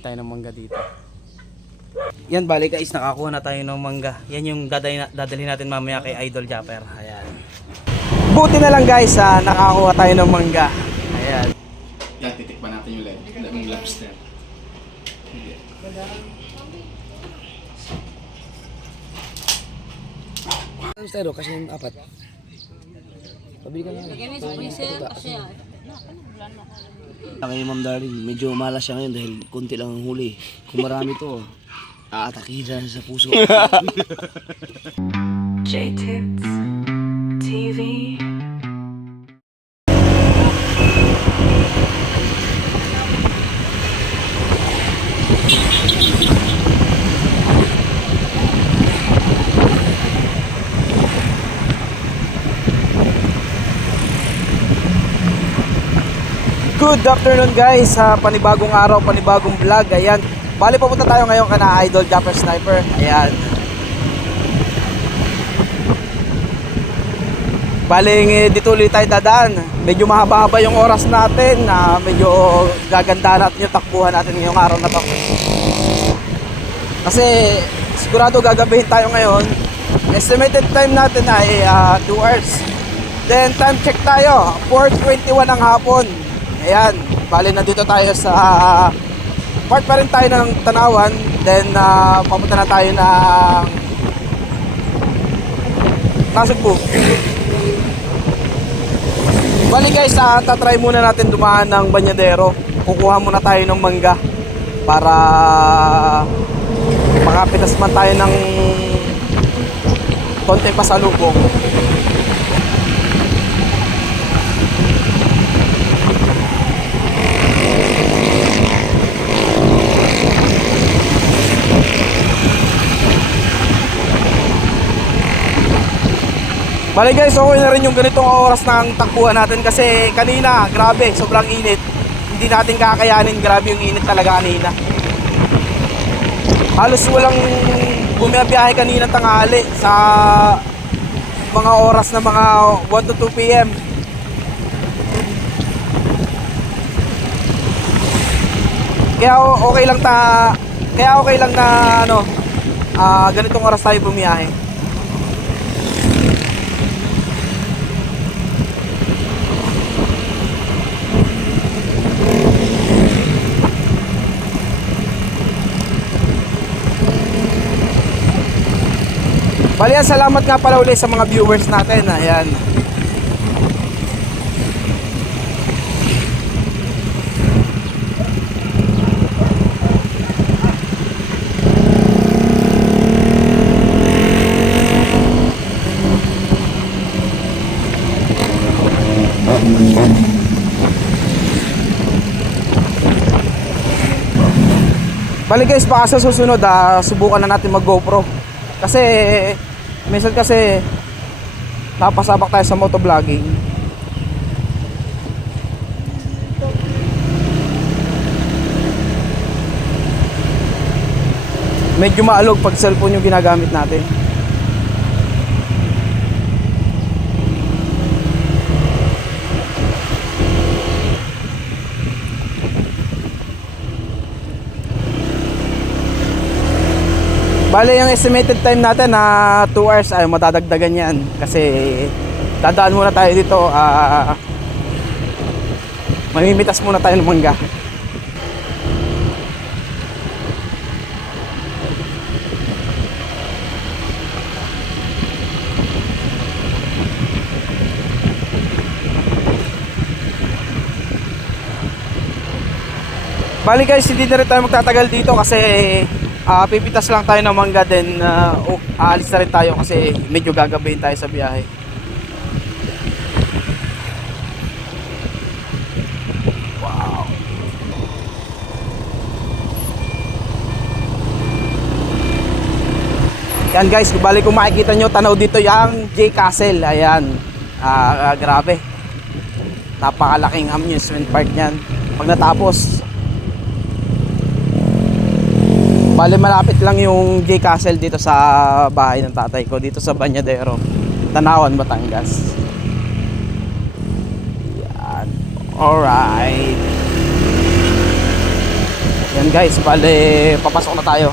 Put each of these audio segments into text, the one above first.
Tayo ng mangga dito. Yan, bali guys, nakakuha na tayo ng mangga. Yan yung dadalhin natin mamaya kay Idol Japper. Ayan. Buti na lang guys, nakakuha tayo ng mangga. Ayan. Yan, titikman natin yung lobster. Ang styro kasi yung apat. Pabili ka na. Kay Ma'am Darling, medyo malas siya ngayon dahil konti lang ang huli. Kung marami to, aatakihin sa puso. J-Tips TV. Good afternoon guys, sa panibagong araw, panibagong vlog. Ayan, bali papunta tayo ngayon kana Idol Japper Sniper. Ayan. Bali dito ulit tayo dadaan. Medyo mahaba-haba yung oras natin, medyo gaganda natin yung takbuhan natin ngayong araw na to. Kasi sigurado gagabihin tayo ngayon. Estimated time natin ay 2 hours. Then time check tayo, 4:21 ng hapon. Ayan, bali nandito tayo sa part pa rin tayo ng Tanawan. Then papunta na tayo ng Nasugbu. Bali guys, tatry muna natin dumaan ng Banyadero. Kukuha muna tayo ng mangga para makapitas man tayo ng konting pasalubong. Bali guys, okay na rin yung ganitong oras ng takbuhan natin kasi kanina, grabe, sobrang init. Hindi natin kakayanin, grabe yung init talaga kanina. Halos walang bumiyabiyahe kanina tanghali sa mga oras na mga 1 to 2 PM. Kaya okay lang na ganitong oras tayo bumiyahe. Bali, salamat nga pala ulit sa mga viewers natin. Ayan. Bali guys, baka sa susunod subukan na natin mag GoPro. Kasi minsan kasi napasabak tayo sa motovlogging. Medyo maalog pag cellphone yung ginagamit natin. Bale, yung estimated time natin na 2 hours ay madadagdagan yan kasi dadaan muna tayo dito, mamimitas muna tayo ng mangga. Bali guys, hindi na rin tayo magtatagal dito kasi pipitas lang tayo ng mangga, then aalis na rin tayo kasi medyo gagabihin tayo sa biyahe. Wow. Yan guys, bali kung makikita nyo, tanaw dito yung J Castle. Ayan, grabe, napakalaking amusement park nyan pag natapos. Bale, malapit lang yung J Castle dito sa bahay ng tatay ko, dito sa Banyadero, Tanawan, Batangas. Yan. Alright. Yan guys, bale papasok na tayo.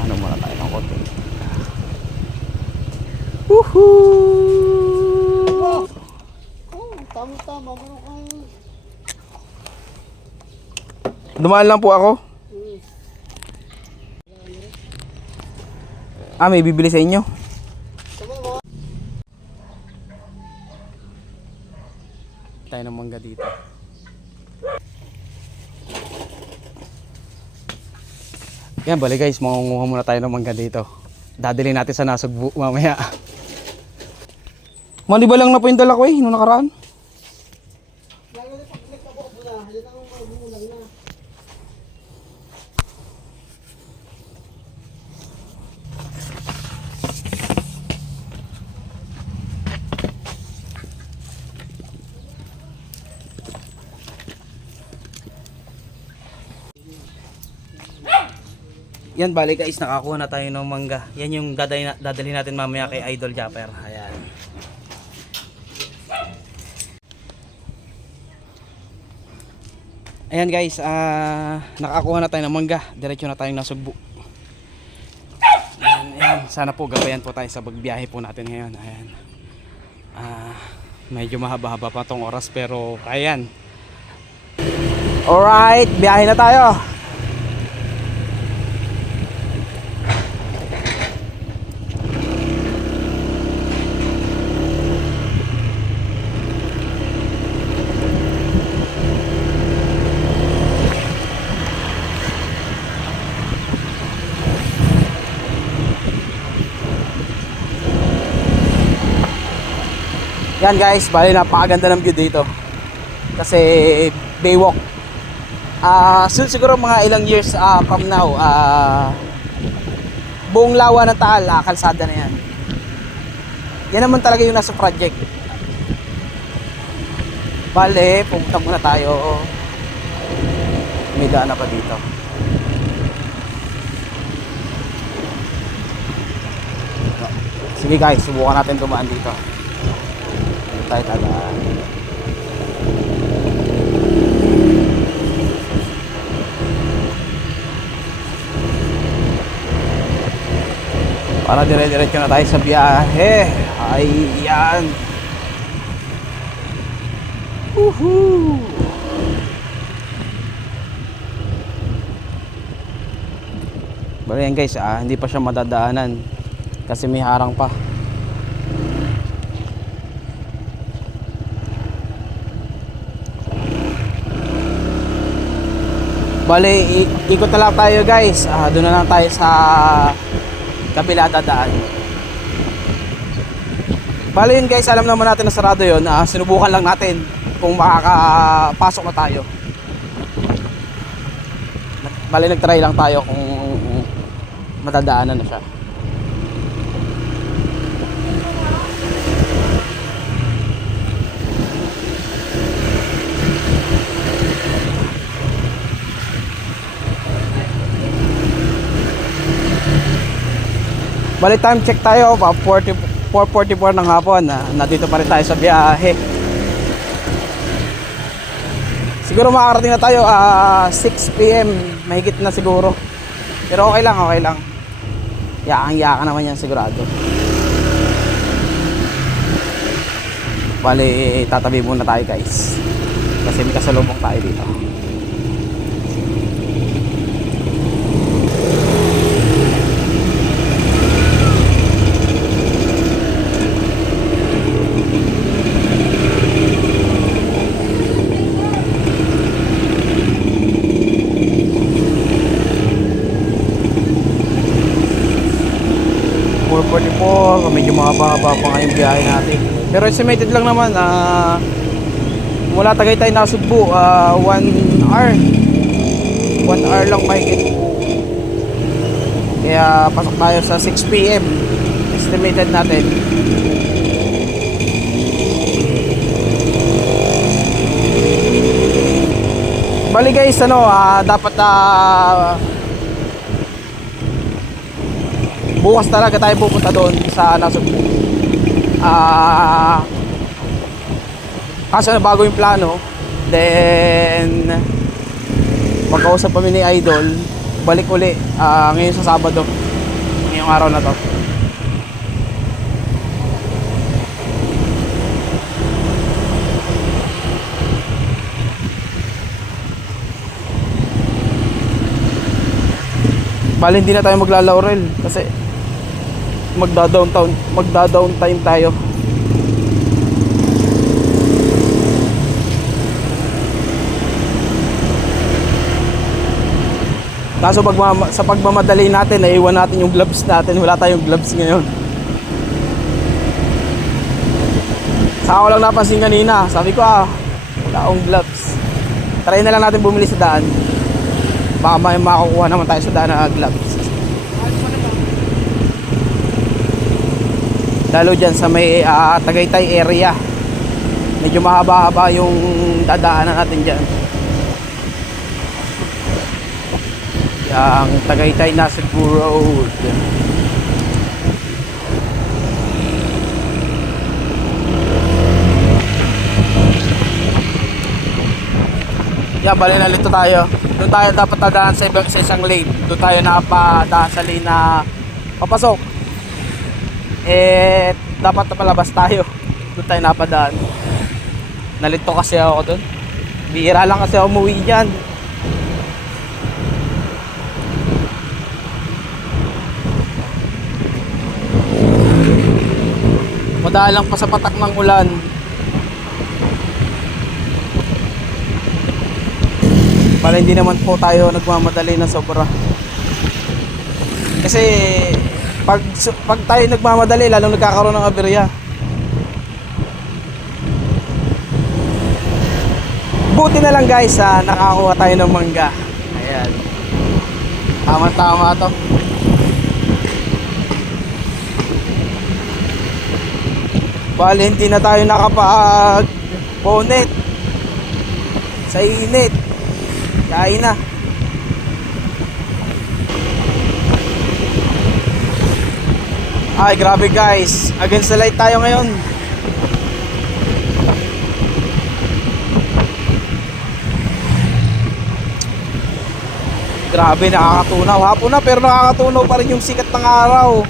Ano muna tayo ng konti. Woohoo! Tama-tama, bro kang... Dumaan lang po ako. May bibili sa inyo. Tayo ng mangga dito. Yan, bali guys, mangunguha muna tayo ng mangga dito. Dadali natin sa Nasugbu mamaya. Mali ba lang na po yung dala ko nung nakaraan? Yan, bali guys, nakakuha na tayo ng mangga. Yan yung dadali natin mamaya kay Idol Japper. Ayan. Ayan guys, nakakuha na tayo ng mangga. Diretso na tayong Nasugbu. Ayan, sana po gabayan po tayo sa pagbiyahe po natin ngayon. Ayan. Medyo mahaba-haba pa tong oras pero ayan. Alright, biyahe na tayo. Yan guys, bali napakaganda ng view dito. Kasi baywalk. Siguro mga ilang years from now, buong lawa ng Taal, kalsada na yan. Yan naman talaga yung nasa project. Bale, pumunta muna tayo. May daan na pa dito. Sige guys, subukan natin dumaan dito. Tayo dadaan. Para dire-diretso na tayo sa biyahe. Ayan. Woohoo! Bale yan guys, hindi pa siya madadaanan kasi may harang pa. Bale, ikot na lang tayo guys. Doon na lang tayo sa kabila dadaan. Bale yun guys, alam naman natin na sarado yun. Sinubukan lang natin kung makakapasok na tayo. Bale, nagtry lang tayo kung matadaanan na siya. Bali time check tayo, 4:44 ng hapon. Nandito pa rin tayo sa biyahe. Siguro makakarating na tayo 6 PM, mahigit na siguro. Pero okay lang, okay lang. Yakang-yaka naman yan sigurado. Bali tatabi muna tayo guys. Kasi may kasalubong tayo dito. Medyo mahaba-haba pa nga yung biyahe natin. Pero estimated lang naman, mula Tagaytay Nasugbu, 1 hour. 1 hour lang mahigit. Kaya pasok tayo sa 6 PM. Estimated natin. Bali guys, dapat bukas talaga tayo pupunta doon sa Nasugbu. Kaso na bago yung plano then magkausap kami ni Idol, balik uli ngayon sa Sabado, ngayong araw na to. Bali hindi na tayo maglalaurel kasi magda-down time tayo. Kaso sa pagmamadali natin, naiwan natin yung gloves natin. Wala tayong gloves ngayon. Saka ko lang napansin kanina. Sabi ko wala akong gloves. Try na lang natin bumili sa daan. Baka may makukuha naman tayo sa daan na gloves. Lalo dyan sa may Tagaytay area. Medyo mahaba-haba yung dadaanan natin dyan. Ang Tagaytay Nasugbu Road. Bali na lito tayo. Doon tayo dapat dadaan sa isang lane. Doon tayo napadaan sa lane na papasok. Dapat na palabas tayo. Doon tayo napadaan. Nalito kasi ako doon. Bihira lang kasi ako umuwi dyan. Madalang pa sa patak ng ulan. Para hindi naman po tayo nagmamadali na sobra. Kasi pag tayo nagmamadali, lalong nagkakaroon ng aberya. Buti na lang guys, nakakuha tayo ng mangga. Ayan. Tama-tama to. Bali hindi na tayo nakapag-bonnet sa init. Kain na. Ay grabe guys, against the light tayo ngayon. Grabe, nakakatunaw. Hapon na pero nakakatunaw pa rin yung sikat ng araw.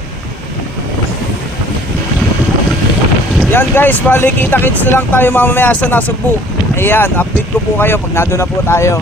Yan guys, bali kita-kits na lang tayo mamaya sa Nasugbu. Ayan, update ko po kayo pag nado na po tayo.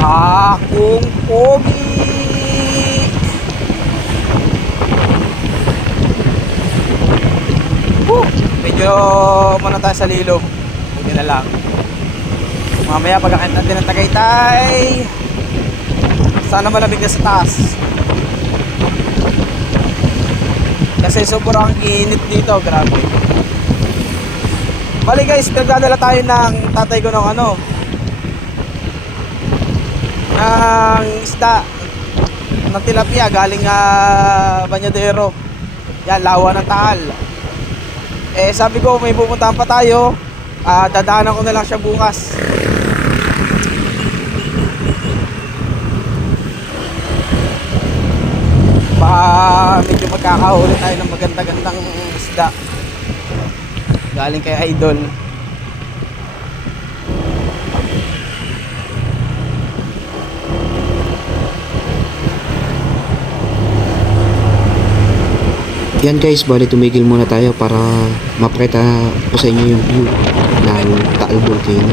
Akong pogi. Medyo muna tayo sa lilo. Buti na lang. Mamaya pagkakit natin ng Tagaytay, sana malamig na sa taas. Kasi sobrang init dito, grabe. Bali guys, nagdadala tayo ng tatay ko ng ng isda ng tilapia galing Banyadero. Yan, Lawa ng Taal. Sabi ko may pupuntahan pa tayo, dadaanan ko na lang siya bukas. Baka medyo magkakahuli tayo ng maganda-gandang isda galing kay Idol. Yan guys, bali tumigil muna tayo para mapakita ko sa inyo yung view ng Taal Volcano.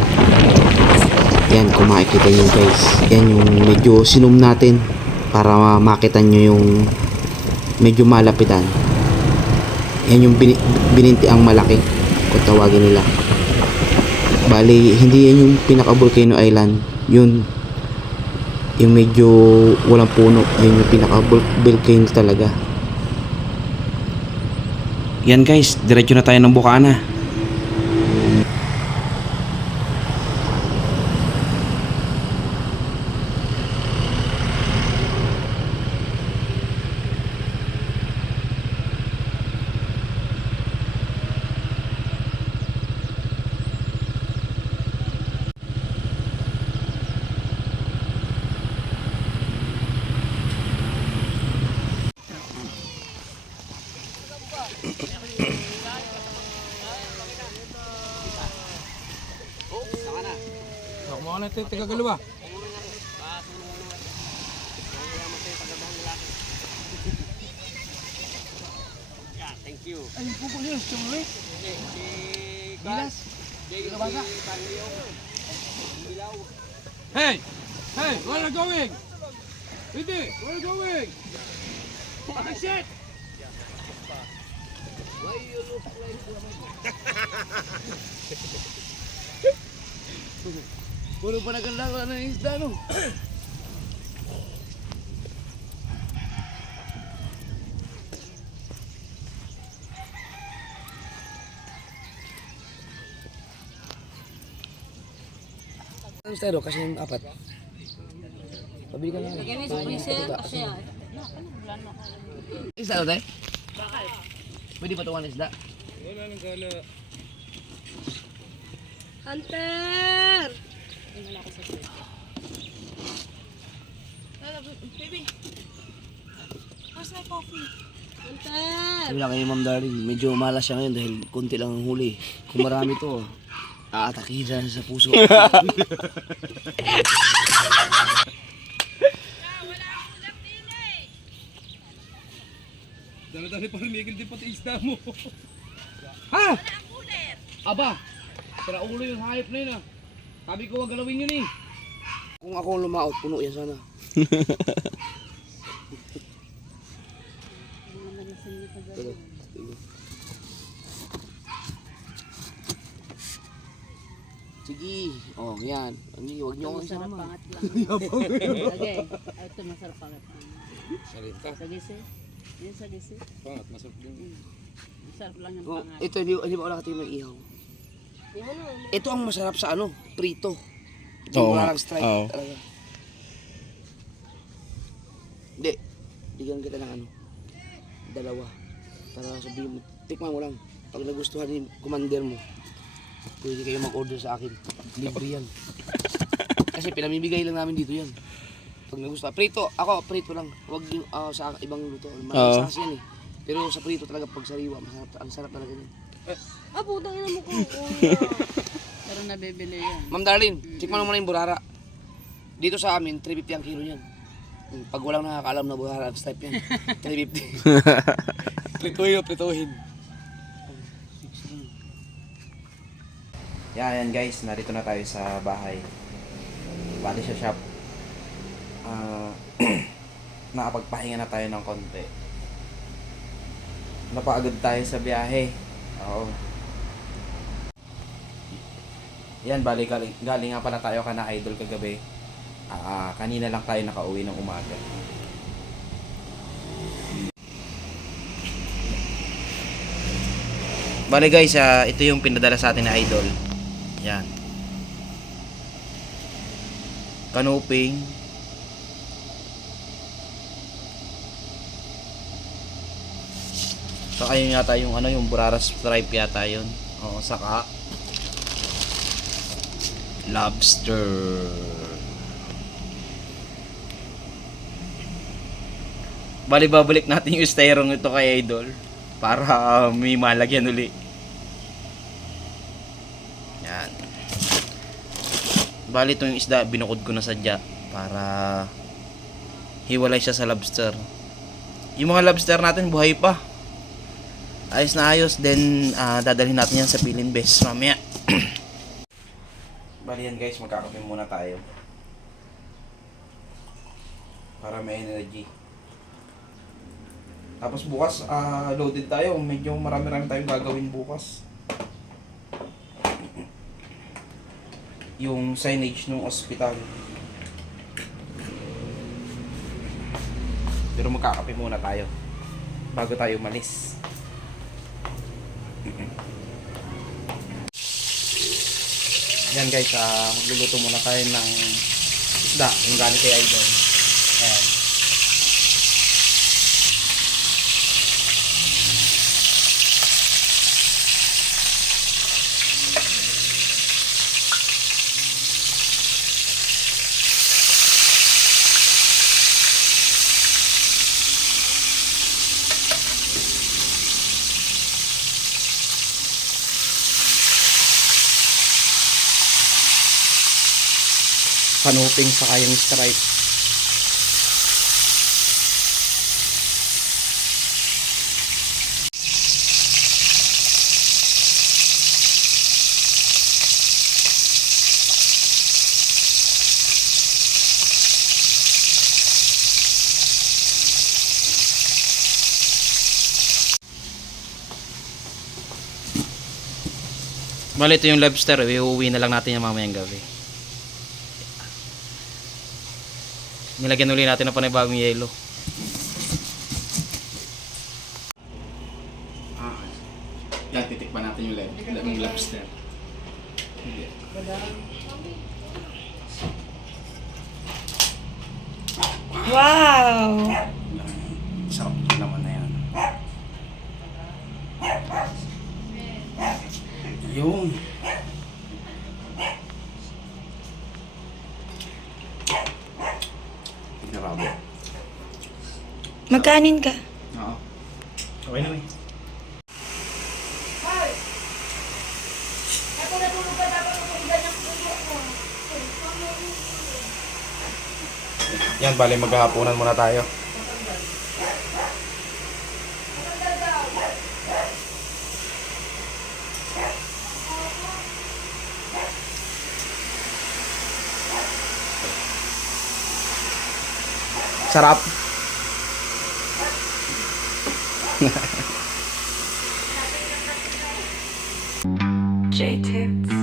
Yan, kung makikita nyo guys, yan yung medyo sinum natin para makita nyo yung medyo malapitan. Yan yung bininti ang malaki kung tawagin nila. Bali, hindi yan yung pinaka Volcano Island, yun yung medyo walang puno, yun yung pinaka volcano talaga. Yan guys, diretso na tayo ng Bukana. Baka natin taga-galawa. Ay, yung pupo niya, siyempre. Gilas. Ginabasa. Hey! Hey! Where are you going? Hindi! Where are you going? Shit! Puro pa naganda ng isda, no? Ang stero kasi yung apat. Pabili ka na. Isda tayo? Pwede ba ito isda? Wala nang gala. Hunter! Baby, where's my coffee? Hunter! Sabi lang kayo, Ma'am Darling, medyo malas siya ngayon dahil konti lang ang huli. Kung marami to, aatakihin na sa puso. Dala-dala pa rin din pati isda mo. Ha? Aba! Sira ulo yung hayop na yun ah. Sabi ko wag galawin yun eh. Kung ako ang lumaot, puno yan sana. Sige. Oh, yan. Hindi, huwag niyo akong isama. Pangat lang. Okay, ito masarap pangat lang. Salita. Sa gisi? Yan sa gisi? Pangat, masarap din. Masarap lang yung Oh, pangat. ito, hindi ba wala kayo may ihaw? Ito ang masarap sa ano, prito. Ito Oo wala nga. lang strike Oo. talaga. Hindi, bigyan kita ng ano, dalawa. Para sabihin mo, tikman mo lang. Pag nagustuhan ni commander mo, pwede kayo mag-order sa akin. Libre yan. Kasi pinamimigay lang namin dito yan. Pag nagustuhan, prito, ako prito lang. Huwag yung sa ibang luto. Malasas yan eh. Pero sa prito talaga pag sariwa, masarap, ang sarap talaga yan. Ah, putang ina mo ko. Pero nabibili yan. Ma'am Darlene, tikman mo muna yung burara. Dito sa amin, 350 ang kilo yan. Pag walang nakakaalam na burara, type yan. 350. Prituhin o prituhin. Yan guys, narito na tayo sa bahay. Bali sa shop. Nakapagpahinga na tayo ng konti. Napagod tayo sa biyahe. Oo. Yan, bali galing nga pala tayo kana idol kagabi. Kanina lang tayo nakauwi ng umaga. Bali guys, ito yung pinadala sa atin na idol. Yan. Kanuping. Saka yun yata yung ano, yung burara stripe yata yun. Oo, saka lobster. Bali babalik natin yung styrofoam ito kay idol para may malagyan uli. Yan. Bali itong isda binukod ko na sadya para hiwalay siya sa lobster. Yung mga lobster natin buhay pa. Ayos na ayos, then dadalhin natin yan sa Pilin Best mamaya. Bali yan guys, magkakape muna tayo para may energy. Tapos bukas loaded tayo, medyo marami-rami tayong gagawin bukas. Yung signage ng ospital. Pero magkakape muna tayo bago tayo umalis. Yan guys, magluluto muna tayo ng isda, yung galing kay idol. Ayan. kanuping sa yung stripe. Bali, ito yung lobster. Iuwi na lang natin yung mamayang gabi. Nilagyan uli natin ng panibagong yelo. Yan, titikman natin yung lobster. Wow! Sarap naman na yan. Yung grabe. Magkanin ka. Oo. Okay na yan, bali maghahaponan muna tayo. Sarap. J-Tips